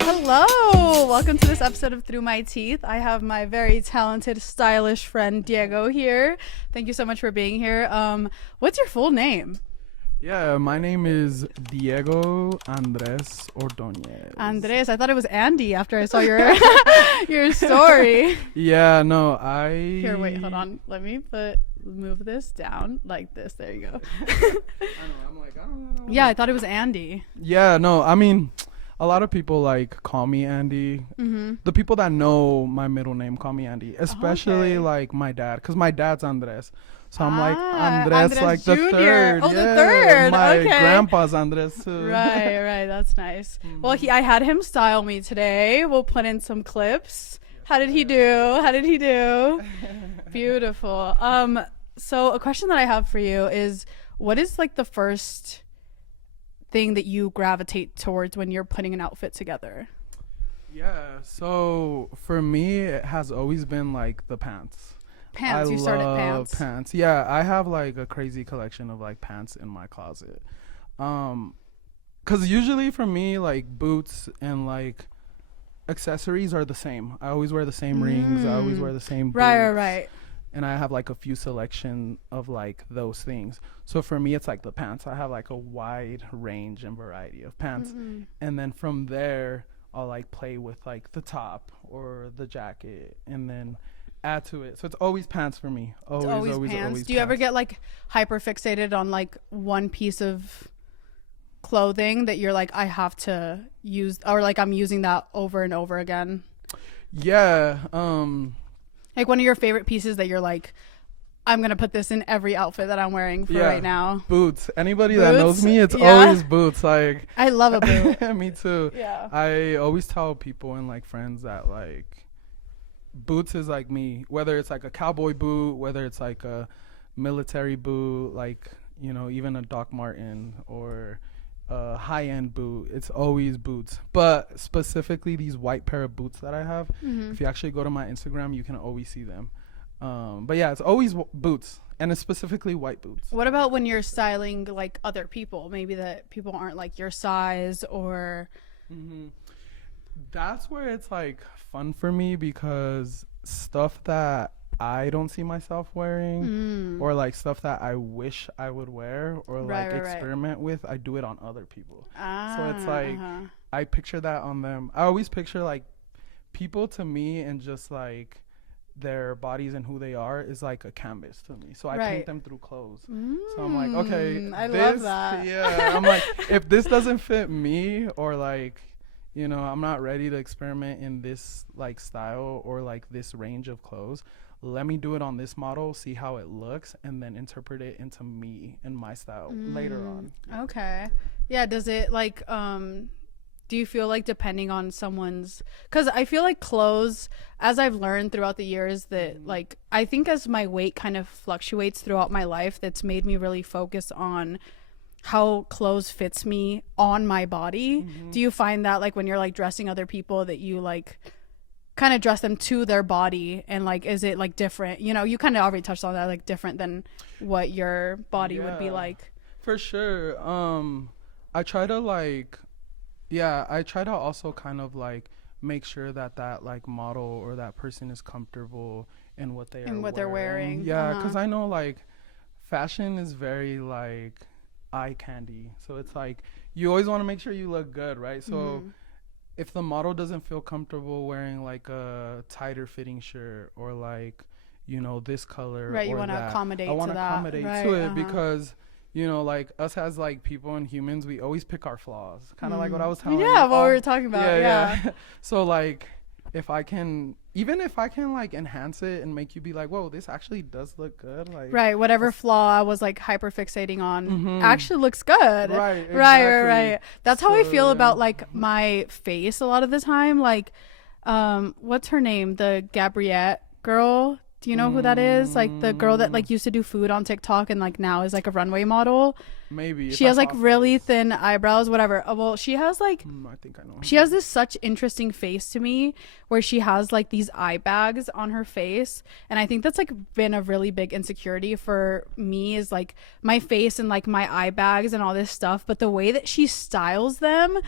Hello, welcome to this episode of Through My Teeth. I have my very talented, stylish friend Diego here. Thank you so much for being here. What's your full name? Yeah, my name is Diego Andres Ordonez. Andres, I thought it was Andy after I saw your your story. Yeah, no, Here, wait, hold on. Let me move this down like this. There you go. Yeah, I thought it was Andy. Yeah, no, I mean, a lot of people like call me Andy. Mm-hmm. The people that know my middle name call me Andy, especially Okay. like my dad, because my dad's Andres. So I'm like Andres, Andres like Jr. the third. Oh, the yeah. third. My Okay. grandpa's Andres too. Right, that's nice. Well, I had him style me today. We'll put in some clips. How did he do? Beautiful. So a question that I have for you is, what is like the first thing that you gravitate towards when you're putting an outfit together? Yeah, so for me, it has always been like the pants. Pants. You start at pants. Yeah, I have like a crazy collection of like pants in my closet. Cause usually for me, like boots and like accessories are the same. I always wear the same rings. I always wear the same boots. Right. And I have like a few selection of like those things. So for me, it's like the pants. I have like a wide range and variety of pants. Mm-hmm. And then from there, I'll like play with like the top or the jacket and then add to it. So it's always pants for me. Always pants. Do you ever get like hyper fixated on like one piece of clothing that you're like, I have to use, or like I'm using that over and over again? Yeah. Like one of your favorite pieces that you're like, I'm gonna put this in every outfit that I'm wearing for right now. Boots. Anybody that knows me, it's Yeah. always boots. Like I love a boot. me too. Yeah. I always tell people and like friends that like boots is like me. Whether it's like a cowboy boot, whether it's like a military boot, like, you know, even a Doc Marten or a high-end boot, it's always boots. But specifically these white pair of boots that I have, if you actually go to my Instagram, you can always see them. But yeah, it's always boots, and it's specifically white boots. What about when you're styling like other people? Maybe that people aren't like your size or. That's where it's like fun for me, because stuff that I don't see myself wearing or like stuff that I wish I would wear or like experiment with, I do it on other people. So it's like I picture that on them. I always picture like people to me, and just like their bodies and who they are is like a canvas to me. So I paint them through clothes. So I'm like, okay, I love that. Yeah, I'm like, if this doesn't fit me, or like, you know, I'm not ready to experiment in this like style or like this range of clothes, let me do it on this model, see how it looks, and then interpret it into me and my style later on. Okay. Yeah, does it like do you feel like depending on someone's, because I feel like clothes, as I've learned throughout the years, that like I think as my weight kind of fluctuates throughout my life, that's made me really focus on how clothes fits me on my body. Do you find that like when you're like dressing other people that you like kind of dress them to their body, and like is it like different, you know, you kind of already touched on that, like different than what your body would be like? For sure. I try to also kind of like make sure that like model or that person is comfortable in what they're wearing. Yeah, because I know like fashion is very like eye candy, so it's like you always want to make sure you look good, right? So if the model doesn't feel comfortable wearing like a tighter fitting shirt or like, you know, this color, Right, or you want to accommodate I want to to that. accommodate to it, because, you know, like us as like people and humans, we always pick our flaws, kind of like what I was telling you. Yeah, what we were talking about. Yeah. So like if I can like enhance it and make you be like, whoa, this actually does look good, like Right, whatever flaw I was like hyper fixating on actually looks good. Right, Right. That's how I So, feel yeah. about like my face a lot of the time. Like what's her name, the Gabriette girl Do you know who that is? Like the girl that like used to do food on TikTok and like now is like a runway model. Maybe. She has like really thin eyebrows, whatever. Well, she has like I think I know. She has this such interesting face to me where she has like these eye bags on her face, and I think that's like been a really big insecurity for me, is like my face and like my eye bags and all this stuff, but the way that she styles them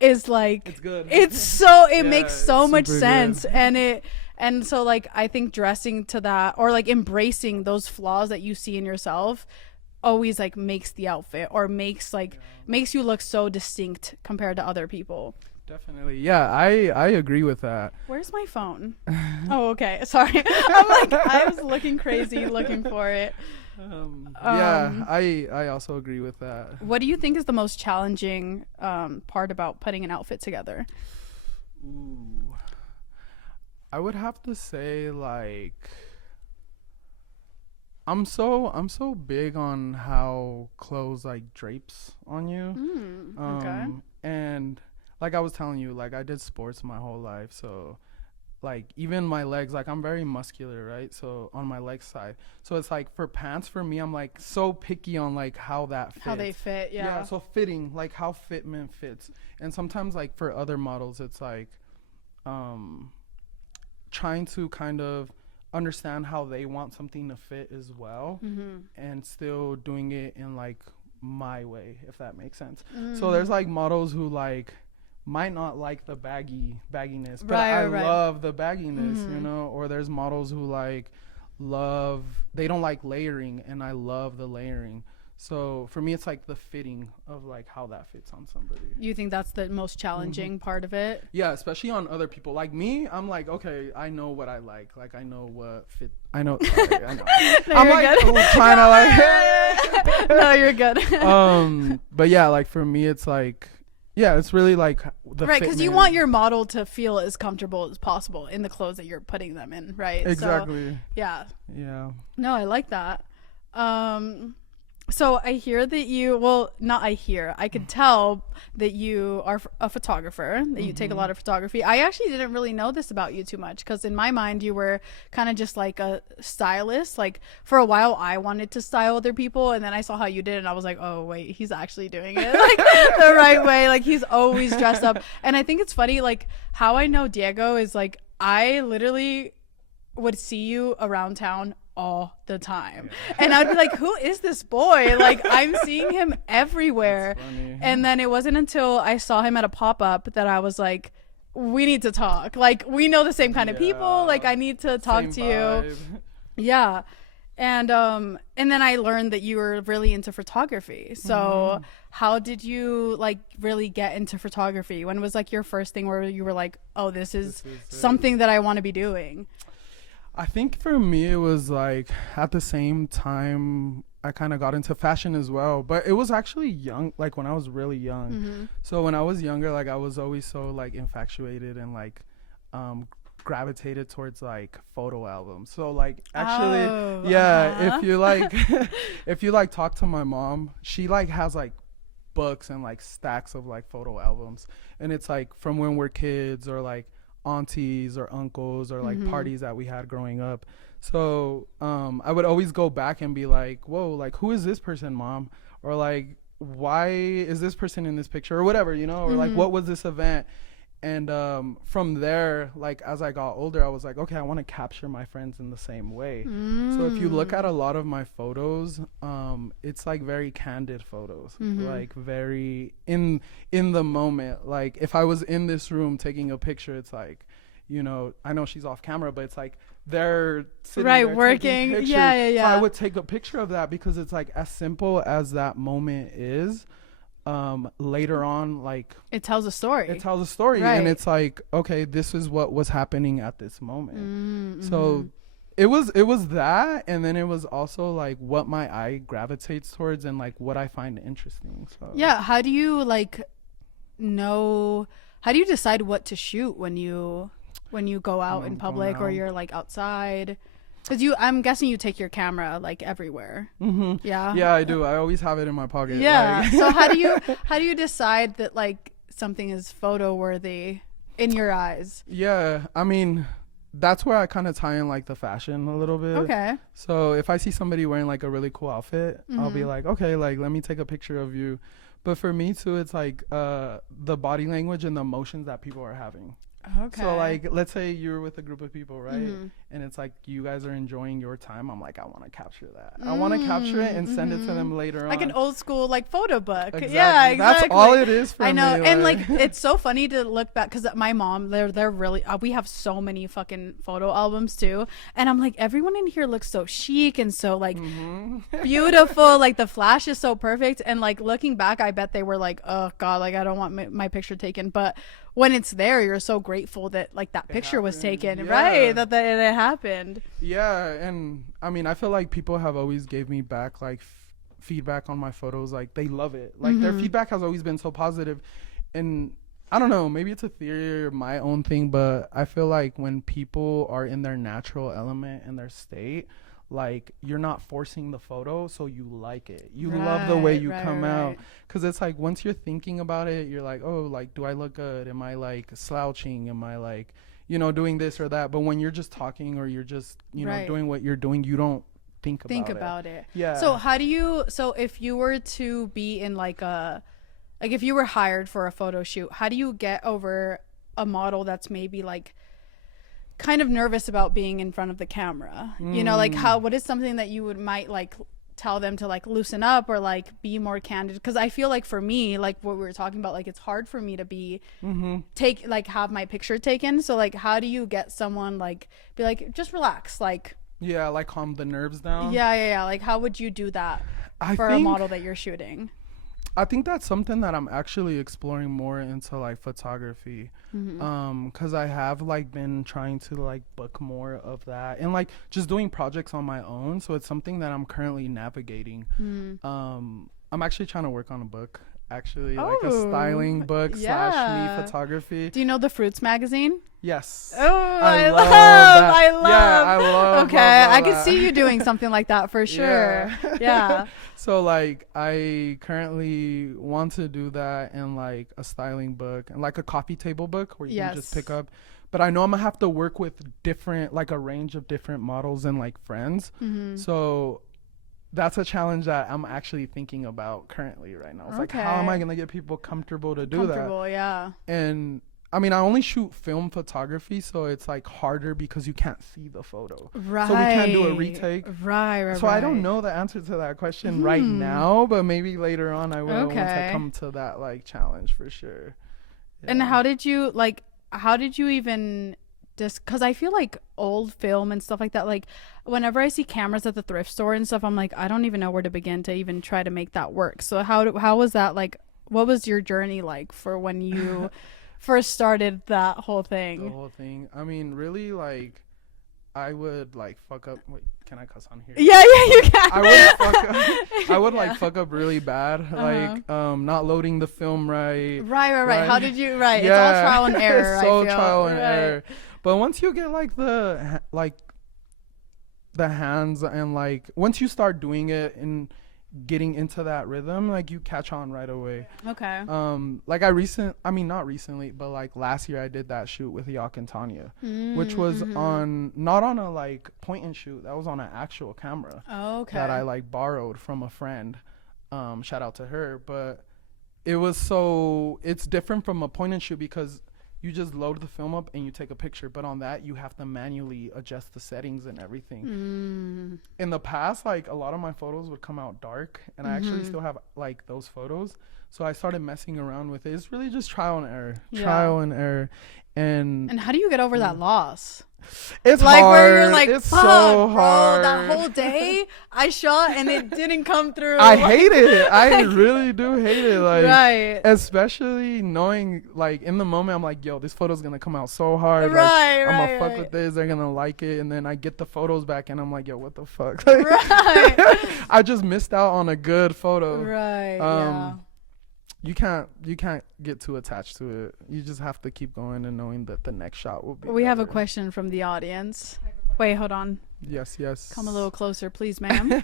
is like it's good. It's so it makes so much sense good. And so like I think dressing to that, or like embracing those flaws that you see in yourself, always like makes the outfit, or makes you look so distinct compared to other people. Definitely. Yeah, I agree with that. Where's my phone? Oh, okay. Sorry. I'm like, I was looking crazy looking for it. Yeah, I also agree with that. What do you think is the most challenging part about putting an outfit together? Ooh. I would have to say, like, I'm so big on how clothes like drapes on you. Okay. And like I was telling you, like I did sports my whole life, so like even my legs, like I'm very muscular, right? So on my leg side, so it's like for pants, for me, I'm like so picky on like how that fits. How they fit. Yeah, so fitting, like how fitment fits. And sometimes like for other models, it's like trying to kind of understand how they want something to fit as well, and still doing it in like my way, if that makes sense. So there's like models who like might not like the bagginess, but I love the bagginess, you know. Or there's models who like they don't like layering, and I love the layering. So for me, it's like the fitting of like how that fits on somebody. You think that's the most challenging part of it? Yeah, especially on other people. Like me, I'm like, okay, I know what I like. Like I know what fit. I know. Sorry, I know. No, I'm like trying to like. No, you're good. But yeah, like for me, it's like, yeah, it's really like the right, because you want your model to feel as comfortable as possible in the clothes that you're putting them in, right? Exactly. So, yeah. Yeah. No, I like that. So I hear that I could tell that you are a photographer, that you take a lot of photography. I actually didn't really know this about you too much, because in my mind you were kind of just like a stylist. Like for a while I wanted to style other people, and then I saw how you did it, and I was like, oh wait, he's actually doing it like the right way. Like he's always dressed up. And I think it's funny, like how I know Diego is like, I literally would see you around town all the time, and I'd be like, who is this boy? Like I'm seeing him everywhere. And then it wasn't until I saw him at a pop-up that I was like, we need to talk. Like we know the same kind of people. Like I need to talk to you. Yeah. And then I learned that you were really into photography. So how did you like really get into photography? When was like your first thing where you were like, oh, this is something that I want to be doing? I think for me, it was like at the same time I kind of got into fashion as well, but it was actually young, like when I was really young. So when I was younger, like I was always so like infatuated and like gravitated towards like photo albums. So like actually, if you like if you like talk to my mom, she like has like books and like stacks of like photo albums, and it's like from when we're kids, or like aunties or uncles, or like parties that we had growing up. So I would always go back and be like, whoa, like who is this person, mom? Or like, why is this person in this picture, or whatever, you know? Or like, what was this event? And from there, like as I got older, I was like, okay, I want to capture my friends in the same way. So if you look at a lot of my photos, it's like very candid photos, like very in the moment. Like if I was in this room taking a picture, it's like, you know, I know she's off camera, but it's like they're sitting there working. So I would take a picture of that, because it's like as simple as that moment is. Later on, like it tells a story, right. And it's like, okay, this is what was happening at this moment. So it was that, and then it was also like what my eye gravitates towards and like what I find interesting. So yeah, how do you decide what to shoot when you go out in public, or you're like outside? Because I'm guessing you take your camera like everywhere. Yeah, I do. I always have it in my pocket. Yeah. So how do you decide that like something is photo worthy in your eyes? Yeah, I mean, that's where I kind of tie in like the fashion a little bit. Okay. So if I see somebody wearing like a really cool outfit, I'll be like, okay, like let me take a picture of you. But for me too, it's like the body language and the emotions that people are having. Okay. So like, let's say you're with a group of people, right? And it's like you guys are enjoying your time. I'm like, I want to capture that. I want to capture it and send it to them later like on. an old school like photo book. Exactly. Yeah, exactly. That's all it is for me. I know, and like it's so funny to look back because my mom, they're really we have so many fucking photo albums too, and I'm like, everyone in here looks so chic and so like beautiful. Like the flash is so perfect, and like looking back, I bet they were like, oh god, like I don't want my picture taken, but when it's there, you're so grateful that like that picture was taken, right? That it happened. Yeah, and I mean, I feel like people have always gave me back like feedback on my photos. Like they love it. Like their feedback has always been so positive, and I don't know, maybe it's a theory or my own thing, but I feel like when people are in their natural element and their state, like you're not forcing the photo, so you like it, you love the way you come out, because it's like once you're thinking about it, you're like, oh, like do I look good, am I like slouching, am I like, you know, doing this or that. But when you're just talking or you're just, you know, doing what you're doing, you don't think about it. Yeah. So how do you, so if you were to be in like a, like if you were hired for a photo shoot, how do you get over a model that's maybe like kind of nervous about being in front of the camera? You know, like what is something that you might like tell them to like loosen up or like be more candid? Because I feel like for me, like what we were talking about, like it's hard for me to be have my picture taken. So like how do you get someone like be like just relax, like like calm the nerves down? Yeah. Like how would you do that for a model that you're shooting? I think that's something that I'm actually exploring more into like photography, because I have like been trying to like book more of that and like just doing projects on my own. So it's something that I'm currently navigating. I'm actually trying to work on a book, actually, like a styling book / me photography. Do you know the Fruits magazine? Yes. Oh, I love. Yeah, I love. Okay, I could see you doing something like that for sure. Yeah. So like I currently want to do that in like a styling book and like a coffee table book where you can just pick up. But I know I'm gonna have to work with different, like a range of different models and like friends. So that's a challenge that I'm actually thinking about currently right now. It's like, how am I gonna get people comfortable to do that? Yeah. And I mean, I only shoot film photography, so it's like harder because you can't see the photo. Right. So we can't do a retake. Right. So I don't know the answer to that question right now, but maybe later on I will once I come to that like challenge for sure. Yeah. And how did you even because I feel like old film and stuff like that, like whenever I see cameras at the thrift store and stuff, I'm like, I don't even know where to begin to even try to make that work. So how was that, like what was your journey like for when you first started that whole thing? The whole thing. I mean, really, like, I would like fuck up. Wait, can I cuss on here? Yeah, you can. I would like fuck up really bad, like not loading the film right. Right. How did you? Right. Yeah. It's all trial and error. It's so trial and error. But once you get like the hands and like once you start doing it and getting into that rhythm, like you catch on right away. Okay. Like not recently, but like last year I did that shoot with Yak and Tanya, which was not on a like point and shoot. That was on an actual camera. Oh, okay. That I like borrowed from a friend. Shout out to her. But it's different from a point and shoot because you just load the film up and you take a picture, but on that you have to manually adjust the settings and everything. In the past, like a lot of my photos would come out dark, and I actually still have like those photos, so I started messing around with it. It's really just trial and error. And how do you get over that loss? It's like hard. Where you're like, it's so hard. Bro, that whole day I shot and it didn't come through. I hate it. I really do hate it. Like, right. Especially knowing, like, in the moment, I'm like, yo, this photo's gonna come out so hard. Right, like, I'm gonna fuck with this. They're gonna like it. And then I get the photos back and I'm like, yo, what the fuck? Like, I just missed out on a good photo. Right. Yeah. You can't get too attached to it. You just have to keep going and knowing that the next shot will be We better. have a question from the audience. Wait, hold on. Yes. Come a little closer, please, ma'am.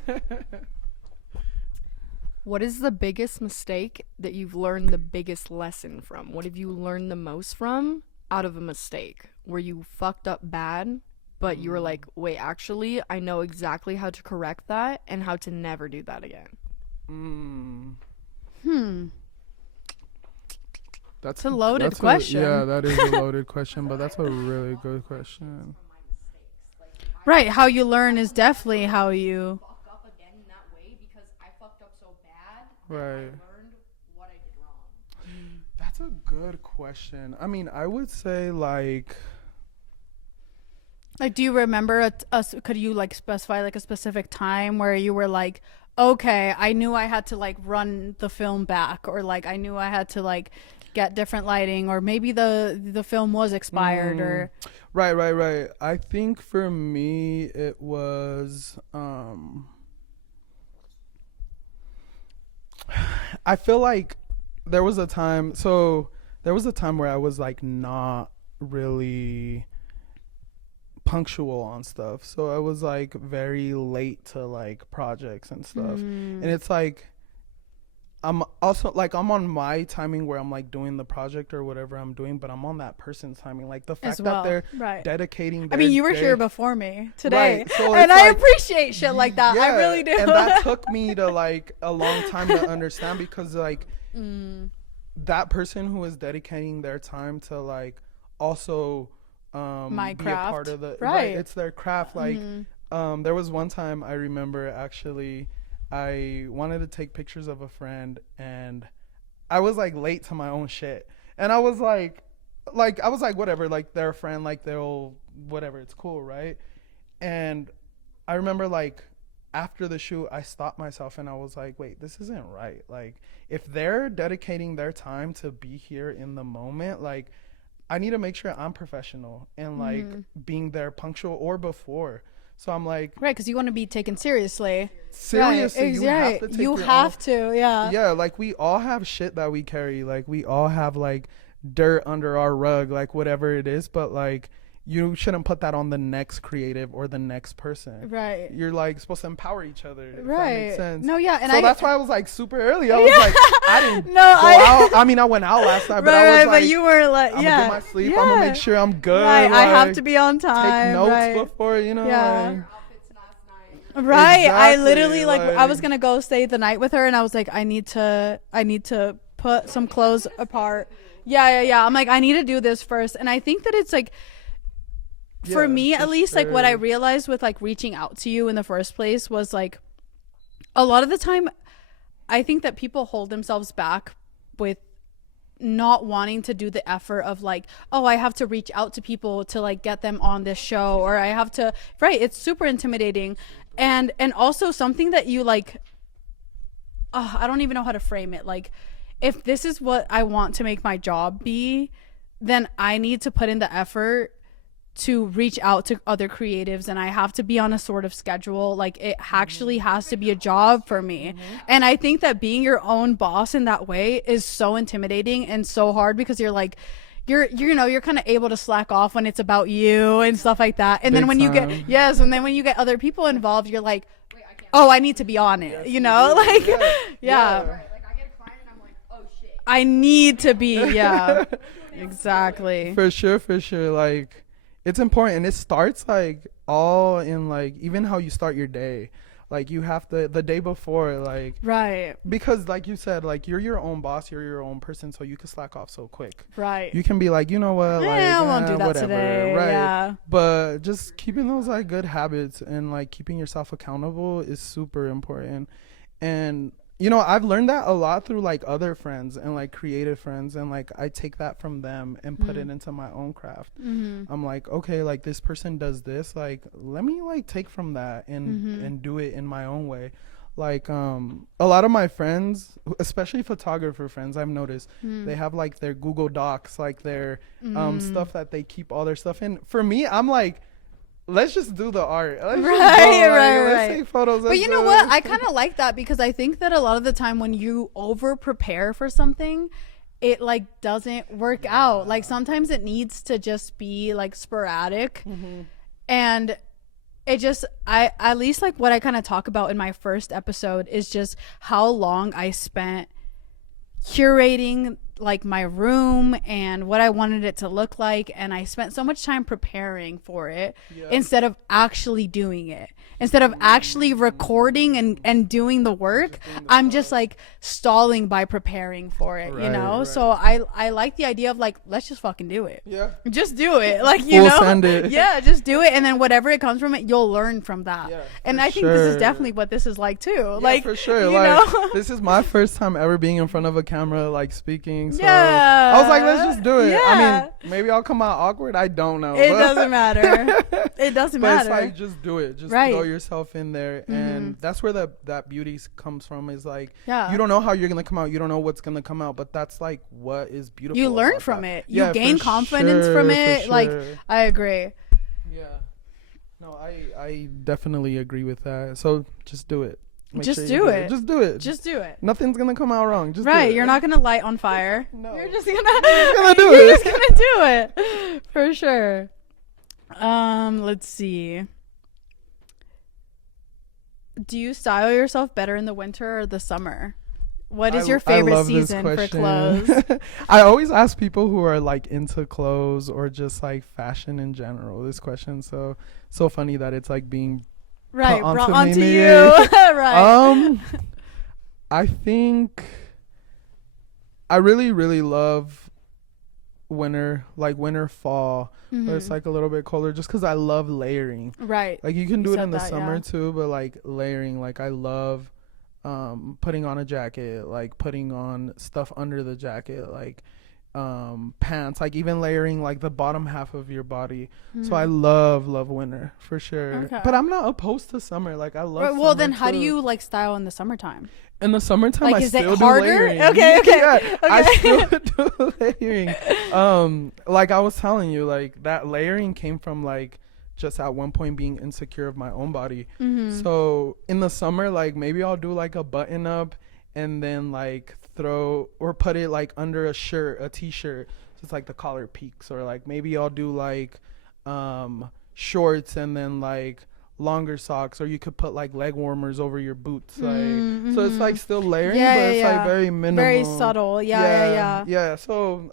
What is the biggest mistake that you've learned the biggest lesson from? What have you learned the most from? out of a mistake where you fucked up bad, but you were like, wait, actually, I know exactly how to correct that and how to never do that again? That's a loaded question. Yeah, that is a loaded question, but that's a really good question. Right, how you learn is definitely how you Fuck up again in that way because I fucked up so bad right. I learned what I did wrong. That's a good question. I mean, I would say like do you remember could you like specify like a specific time where you were like, okay, I knew I had to like run the film back, or like I knew I had to like get different lighting, or maybe the film was expired or right. I think for me it was I feel like there was a time where I was like not really punctual on stuff, so I was like very late to like projects and stuff. And it's like I'm also like I'm on my timing where I'm like doing the project or whatever I'm doing, but I'm on that person's timing, like the fact that they're dedicating I mean, you were here before me today, right. So and I appreciate shit like that. I really do. And that took me to like a long time to understand, because like that person who is dedicating their time to like also my be craft. a part of the right, it's their craft. Like there was one time I remember, actually I wanted to take pictures of a friend and I was like late to my own shit, and I was like whatever, like they're a friend, like they'll whatever, it's cool, right? And I remember like after the shoot I stopped myself and I was like, wait, this isn't right. Like if they're dedicating their time to be here in the moment, like I need to make sure I'm professional and like being there punctual or before. So I'm like, right, because you want to be taken seriously. Seriously, right. You have to, yeah. Yeah, like we all have shit that we carry. Like we all have like dirt under our rug, like whatever it is. But like you shouldn't put that on the next creative or the next person. Right. You're like supposed to empower each other. If right. That makes sense. No, yeah. And so that's why I was like super early. I was like, I didn't go out. I mean, I went out last night, but I was like, but you were like, I'm gonna get my sleep. I'm gonna make sure I'm good. Right. Like, I have to be on time. Take notes before, you know. Yeah. Like, right. exactly, I literally like I was gonna go stay the night with her, and I was like, I need to put some clothes apart. Yeah. I'm like, I need to do this first, and I think that it's like, for me at least, like what I realized with like reaching out to you in the first place was like, a lot of the time I think that people hold themselves back with not wanting to do the effort of like, oh, I have to reach out to people to like get them on this show, or I have to, right, it's super intimidating. And also something that you like, I don't even know how to frame it, like if this is what I want to make my job be, then I need to put in the effort to reach out to other creatives, and I have to be on a sort of schedule. Like it actually has to be a job for me. And I think that being your own boss in that way is so intimidating and so hard, because you're like, you're kind of able to slack off when it's about you and stuff like that. And then when you get when you get other people involved, you're like, oh, I need to be on it, you know? Like yeah. Like I get a client and I'm like, oh shit, I need to be, yeah. Exactly. For sure. Like it's important, and it starts like all in like even how you start your day. Like you have to the day before, like right, because like you said, like you're your own boss, you're your own person, so you can slack off so quick. Right. You can be like, you know what, like I won't do that whatever. today. Right. Yeah. But just keeping those like good habits and like keeping yourself accountable is super important. And you know, I've learned that a lot through like other friends and like creative friends, and like I take that from them and put it into my own craft. I'm like, okay, like this person does this, like let me like take from that and do it in my own way. Like a lot of my friends, especially photographer friends, I've noticed they have like their Google Docs, like their stuff that they keep all their stuff in. For me, I'm like, let's just do the art. Let's take photos. But you know what? I kind of like that, because I think that a lot of the time when you over prepare for something, it like doesn't work out. Like sometimes it needs to just be like sporadic. And it just, I at least like what I kind of talk about in my first episode is just how long I spent curating like my room and what I wanted it to look like, and I spent so much time preparing for it instead of actually doing it. Instead of actually recording and doing the work, I'm just like stalling by preparing for it, you know? Right. So I like the idea of like, let's just fucking do it. Yeah. Just do it. Like, you know? Send it. Yeah, just do it. And then whatever it comes from it, you'll learn from that. Yeah, and I think this is definitely what this is like too. Yeah, like, for sure. You like, know? This is my first time ever being in front of a camera, like speaking. So yeah. I was like, let's just do it. Yeah. I mean, maybe I'll come out awkward. I don't know. It doesn't matter. It doesn't matter. But it's like, just do it. Just throw yourself in there. And that's where that beauty comes from, is like, you don't know how you're going to come out. You don't know what's going to come out. But that's like what is beautiful. You learn from it. You gain confidence from it. Sure. Like, I agree. Yeah. No, I definitely agree with that. So just do it. Just do it. Just do it. Just do it. Nothing's gonna come out wrong. Just right. Do it. You're not gonna light on fire. No. You're just gonna do it. You're just gonna do it. For sure. Let's see. Do you style yourself better in the winter or the summer? What is your favorite season for clothes? I always ask people who are like into clothes or just like fashion in general this question. So funny that it's like being brought onto you. Right. I think I really, really love winter, like winter, fall, where it's like a little bit colder, just because I love layering. Right. Like you can do it in the summer too, but like layering, like I love putting on a jacket, like putting on stuff under the jacket, like pants, like even layering like the bottom half of your body. So I love winter for sure. Okay. But I'm not opposed to summer. Like I love well then how do you like style in the summertime? In the summertime, like, I still do layering. Okay. Yeah, okay. I still do layering. Like I was telling you, like that layering came from like just at one point being insecure of my own body. So in the summer, like maybe I'll do like a button up and then like throw or put it like under a shirt, a t-shirt, so it's like the collar peaks. Or like maybe I'll do like shorts and then like longer socks, or you could put like leg warmers over your boots, like so it's like still layering, but it's like very minimal, very subtle. Yeah. So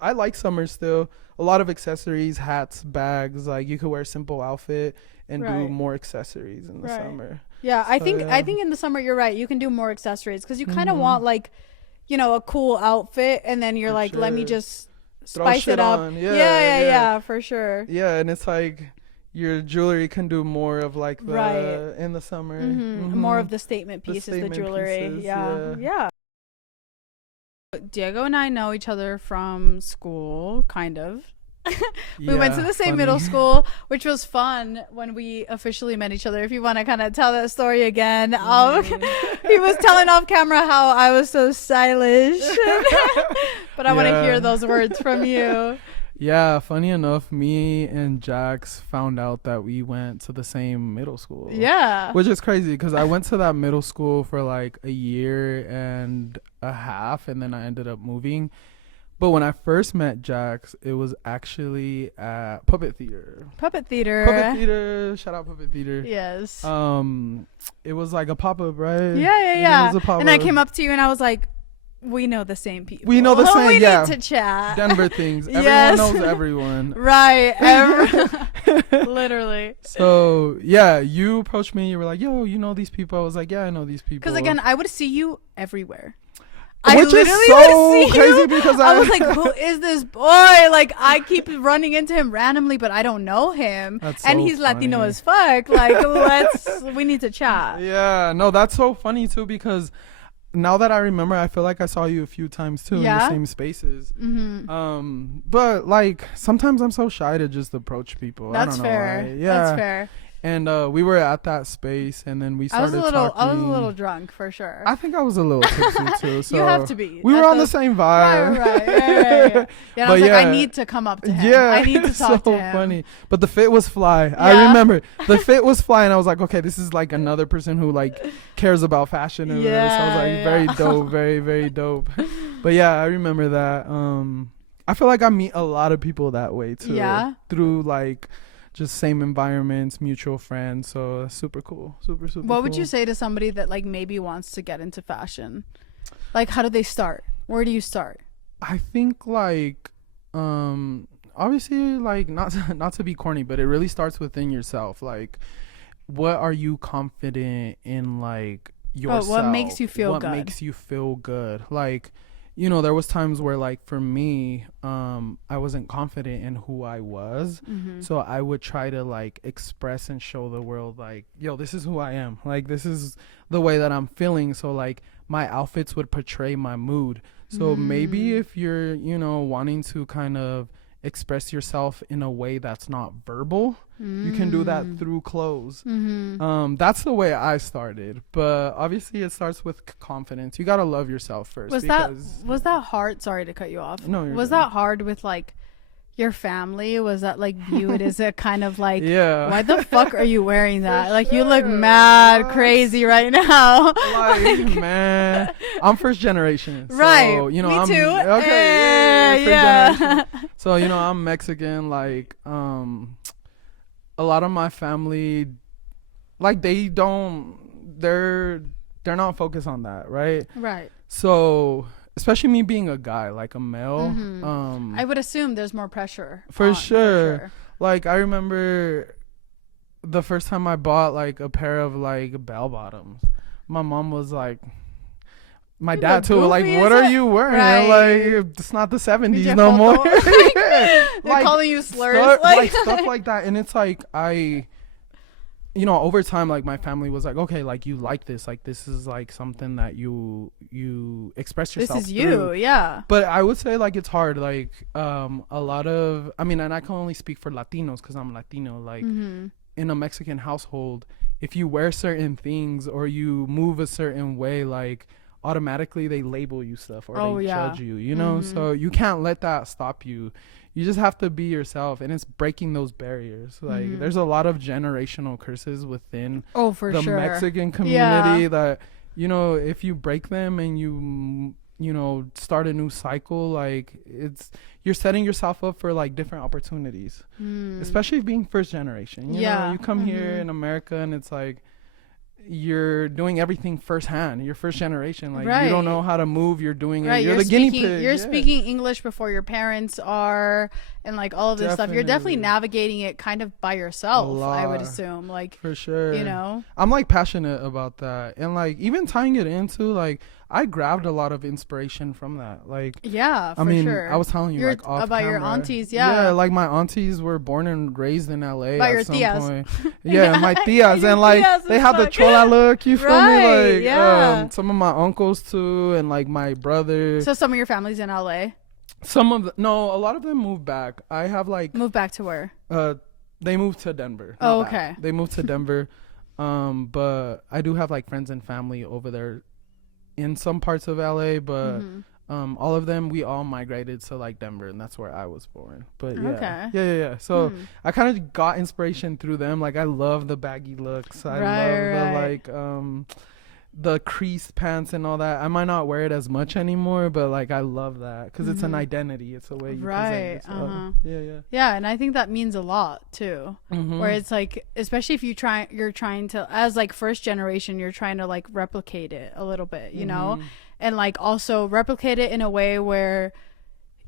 I like summer still. A lot of accessories, hats, bags. Like you could wear a simple outfit and do more accessories in the summer. Yeah, I think in the summer you're right. You can do more accessories because you kind of want like, you know, a cool outfit, and then you're for like, let me just spice it up. Yeah, for sure. Yeah, and it's like your jewelry can do more of like the in the summer. More of the statement pieces, the jewelry. Pieces, yeah. Diego and I know each other from school, kind of. We went to the same middle school, which was fun when we officially met each other. If you want to kind of tell that story again. He was telling off camera how I was so stylish. But I want to hear those words from you. Yeah, funny enough, me and Jax found out that we went to the same middle school. Yeah. Which is crazy because I went to that middle school for like a year and a half, and then I ended up moving. But when I first met Jax, it was actually at Puppet Theater. Shout out Puppet Theater. Yes. It was like a pop-up, right? Yeah. It was a pop-up. And I came up to you and I was like, we know the same people. We know the same. We need to chat. Denver things. Everyone knows everyone. Right. Literally. So yeah, you approached me. You were like, "Yo, you know these people?" I was like, "Yeah, I know these people." Because again, I would see you everywhere. Which is so crazy because I was like, "Who is this boy?" Like I keep running into him randomly, but I don't know him. And he's funny. Latino as fuck. Like, we need to chat. Yeah. No, that's so funny too because now that I remember, I feel like I saw you a few times too in the same spaces. But like sometimes I'm so shy to just approach people. That's fair. That's fair. And we were at that space, and then we started talking. I was a little drunk for sure. I think I was a little tipsy too. So you have to be. We were on the same vibe. Right. Yeah, and I was like, I need to come up to him. Yeah, I need to talk to him. So funny. But the fit was fly. Yeah. I remember the fit was fly, and I was like, okay, this is like another person who like cares about fashion. And so I was like, very dope, very, very dope. But yeah, I remember that. I feel like I meet a lot of people that way too. Yeah. Through like just same environments, mutual friends. So super cool. Super What would you say to somebody that like maybe wants to get into fashion? Like, how do they start? Where do you start? I think like obviously like not to be corny, but it really starts within yourself. Like, what are you confident in, like yourself? What makes you feel good? What makes you feel good? Like, you know, there was times where like for me, I wasn't confident in who I was. So I would try to like express and show the world like, yo, this is who I am. Like, this is the way that I'm feeling. So like my outfits would portray my mood. So maybe if you're, you know, wanting to kind of express yourself in a way that's not verbal, you can do that through clothes. That's the way I started, but obviously it starts with confidence. You gotta love yourself first. Was that hard? Sorry to cut you off. No, was that hard with like your family? Was that like viewed as a kind of like, yeah, why the fuck are you wearing that? Like, you look mad crazy right now. Like, man, I'm first generation, so, right? You know, me I'm too. okay. Yeah. So, you know, I'm Mexican. Like, a lot of my family, like, they're not focused on that, right? Right. So, especially me being a guy, like a male, I would assume there's more pressure. For sure. Like, I remember the first time I bought like a pair of like bell bottoms, my mom was like, my dad too, like, what are you wearing? Right. Like, it's not the 70s no more. They're like, calling you slurs, like stuff like that. And it's like, you know, over time, like, my family was like, okay, like, you like this, like, this is like something that you express yourself this is through. Yeah. But I would say like it's hard, like a lot of, I mean, and I can only speak for Latinos because I'm Latino, like in a Mexican household, if you wear certain things or you move a certain way, like, automatically they label you stuff or they judge you, you know. So you can't let that stop you. You just have to be yourself, and it's breaking those barriers. Like, there's a lot of generational curses within the Mexican community that, you know, if you break them and you know, start a new cycle, like, you're setting yourself up for like different opportunities, especially being first generation. You know, you come here in America and it's like, you're doing everything firsthand. You're first generation, like, you don't know how to move. You're doing it. You're the guinea pig. You're speaking English before your parents are, and like all of this stuff. You're definitely navigating it kind of by yourself, I would assume. Like, for sure, you know, I'm like passionate about that, and like even tying it into, like, I grabbed a lot of inspiration from that. Like, I mean, I was telling you, like, off about camera, your aunties, yeah, like my aunties were born and raised in LA by at your some tias. point. Yeah, my tias, and like they had the chola look. You feel me? Like, some of my uncles too, and like my brother. So some of your family's in LA. A lot of them moved back. I have like moved back to where? They moved to Denver. Oh, okay. Back. They moved to Denver. But I do have like friends and family over there in some parts of LA, but all of them, we all migrated to like Denver, and that's where I was born. But yeah. So I kind of got inspiration through them. Like, I love the baggy looks. I love the like the creased pants and all that. I might not wear it as much anymore, but like I love that because it's an identity. It's a way you present yourself. Yeah, and I think that means a lot too. Where it's like, especially if you're trying to, as like first generation, you're trying to like replicate it a little bit, you know, and like also replicate it in a way where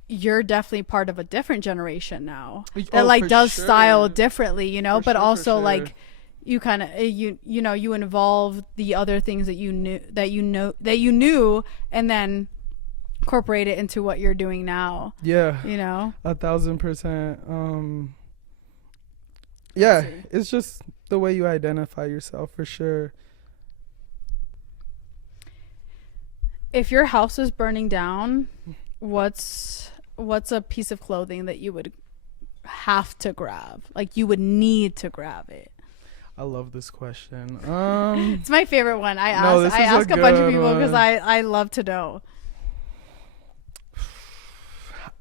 you're definitely part of a different generation now that like does style differently, you know, but also like you kind of you know, you involve the other things that you knew and then incorporate it into what you're doing now. Yeah, you know, 1,000%. Yeah, it's just the way you identify yourself, for sure. If your house is burning down, what's a piece of clothing that you would have to grab? Like, you would need to grab it. I love this question. It's my favorite one. I ask a bunch of people because I love to know.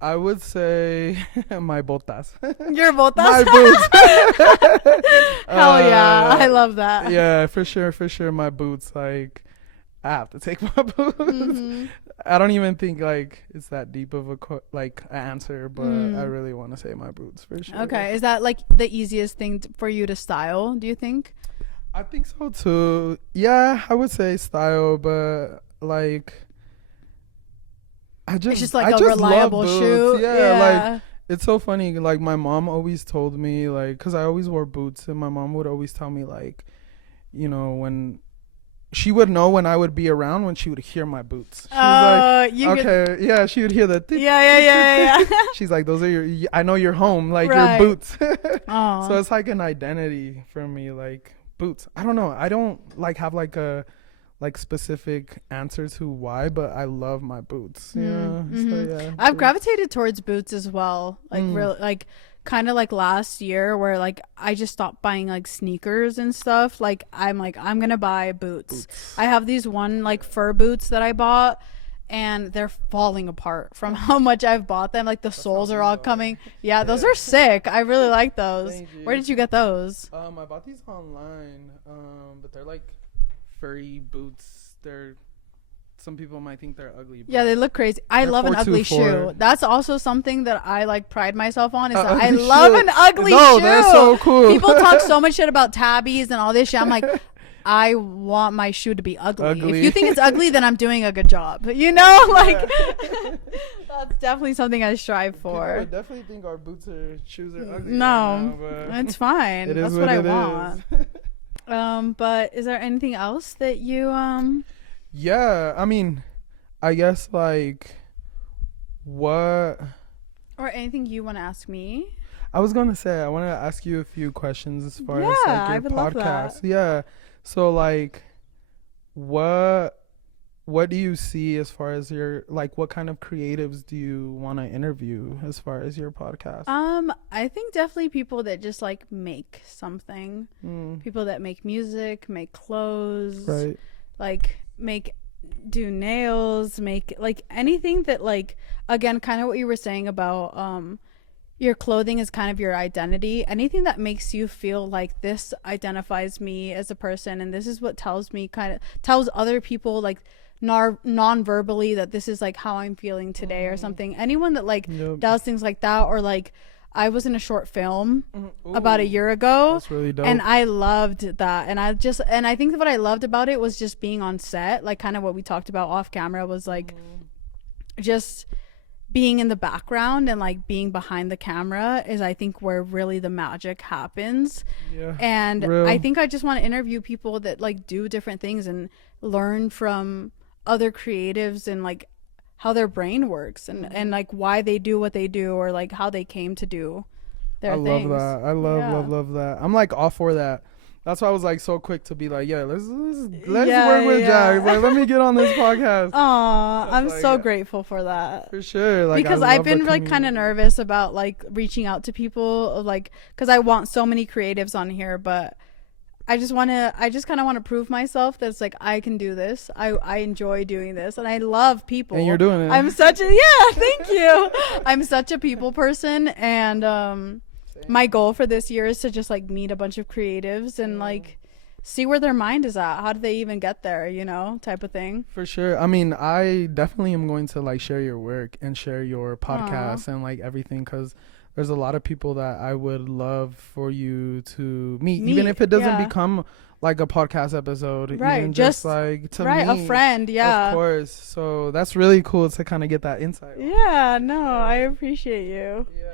I would say my botas. Your botas? My boots. Hell yeah. I love that. Yeah, for sure. My boots. Like, I have to take my boots. I don't even think like it's that deep of a answer, but I really want to say my boots, for sure. Okay, is that like the easiest thing for you to style, do you think? I think so too. Yeah, I would say style, but like it's just like a reliable shoe. Yeah, like it's so funny. Like my mom always told me, like, because I always wore boots, and my mom would always tell me, like, you know, when she would know when I would be around when she would hear my boots. She was like, okay, yeah, she would hear that. Yeah. She's like, those are your, I know you're home, like your boots. So it's like an identity for me, like boots. I don't know. I don't like have like a like specific answer to why, but I love my boots. I've gravitated towards boots as well. Like really, like kind of like last year where like I just stopped buying like sneakers and stuff. Like I'm gonna buy boots. I have these one like fur boots that I bought, and they're falling apart from how much I've bought them. Like the soles are all coming. Yeah, those are sick. I really like those. Where did you get those? I bought these online, but they're like furry boots. Some people might think they're ugly. Yeah, they look crazy. I love an ugly shoe. That's also something that I like pride myself on, is that I love an ugly shoe. No, that's so cool. People talk so much shit about tabbies and all this shit. I'm like, I want my shoe to be ugly. If you think it's ugly, then I'm doing a good job. You know, like that's definitely something I strive for. People would definitely think our shoes are ugly. No, right now, it's fine. That's what I want. But is there anything else that you Yeah, I mean, I guess like what or anything you want to ask me? I was gonna say I want to ask you a few questions as far as like your I would podcast. love that. Yeah, so like, what do you see as far as your like what kind of creatives do you want to interview as far as your podcast? I think definitely people that just like make something. People that make music, make clothes, right? Like do nails, make like anything that like, again, kind of what you were saying about your clothing is kind of your identity. Anything that makes you feel like this identifies me as a person, and this is what tells other people like non-verbally that this is like how I'm feeling today or something. Anyone that like does things like that, or like I was in a short film about a year ago. That's really dope. And I loved that. And I think that what I loved about it was just being on set, like kind of what we talked about off camera was like just being in the background and like being behind the camera is I think where really the magic happens. Yeah. And I think I just want to interview people that like do different things and learn from other creatives and like how their brain works and like why they do what they do, or like how they came to do their things. Love that. I love that. I'm like all for that. That's why I was like so quick to be like, yeah, let's work with Jack. Like, let me get on this podcast. Aw, I'm like, so grateful for that. For sure. Like, because I've been like kind of nervous about like reaching out to people, like, because I want so many creatives on here, but I just kind of want to prove myself that it's like I can do this. I enjoy doing this, and I love people. And you're doing it. Thank you. I'm such a people person, and my goal for this year is to just like meet a bunch of creatives and like see where their mind is at. How do they even get there, you know, type of thing. For sure. I mean, I definitely am going to like share your work and share your podcast and like everything, because there's a lot of people that I would love for you to meet. Even if it doesn't become like a podcast episode, right? Even just like to meet a friend, of course. So that's really cool to kind of get that insight. Yeah, no, I appreciate you. Yeah.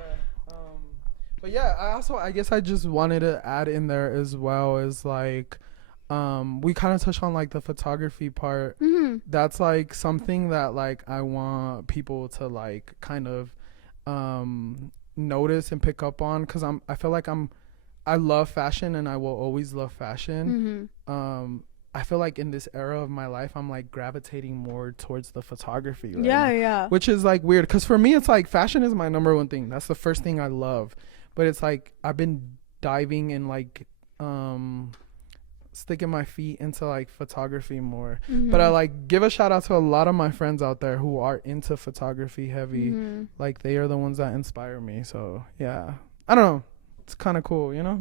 But yeah, I guess I just wanted to add in there as well is like, we kind of touched on like the photography part. That's like something that like I want people to like kind of notice and pick up on, because I feel like I love fashion and I will always love fashion. I feel like in this era of my life I'm like gravitating more towards the photography right now, which is like weird, because for me it's like fashion is my number one thing. That's the first thing I love, but it's like I've been diving and like sticking my feet into like photography more. But I like give a shout out to a lot of my friends out there who are into photography heavy. Like they are the ones that inspire me. So yeah, I don't know, it's kind of cool, you know.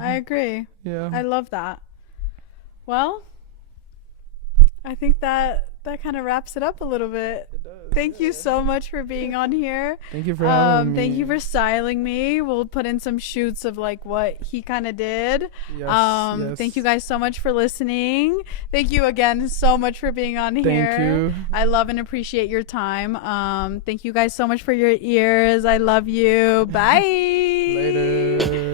I agree. I love that. Well, I think that kind of wraps it up a little bit. It does, Thank you so much for being on here. Thank you for having me. Thank you for styling me. We'll put in some shoots of like what he kind of did. Yes. Thank you guys so much for listening. Thank you again so much for being on here. Thank you. I love and appreciate your time. Thank you guys so much for your ears. I love you. Bye. Later.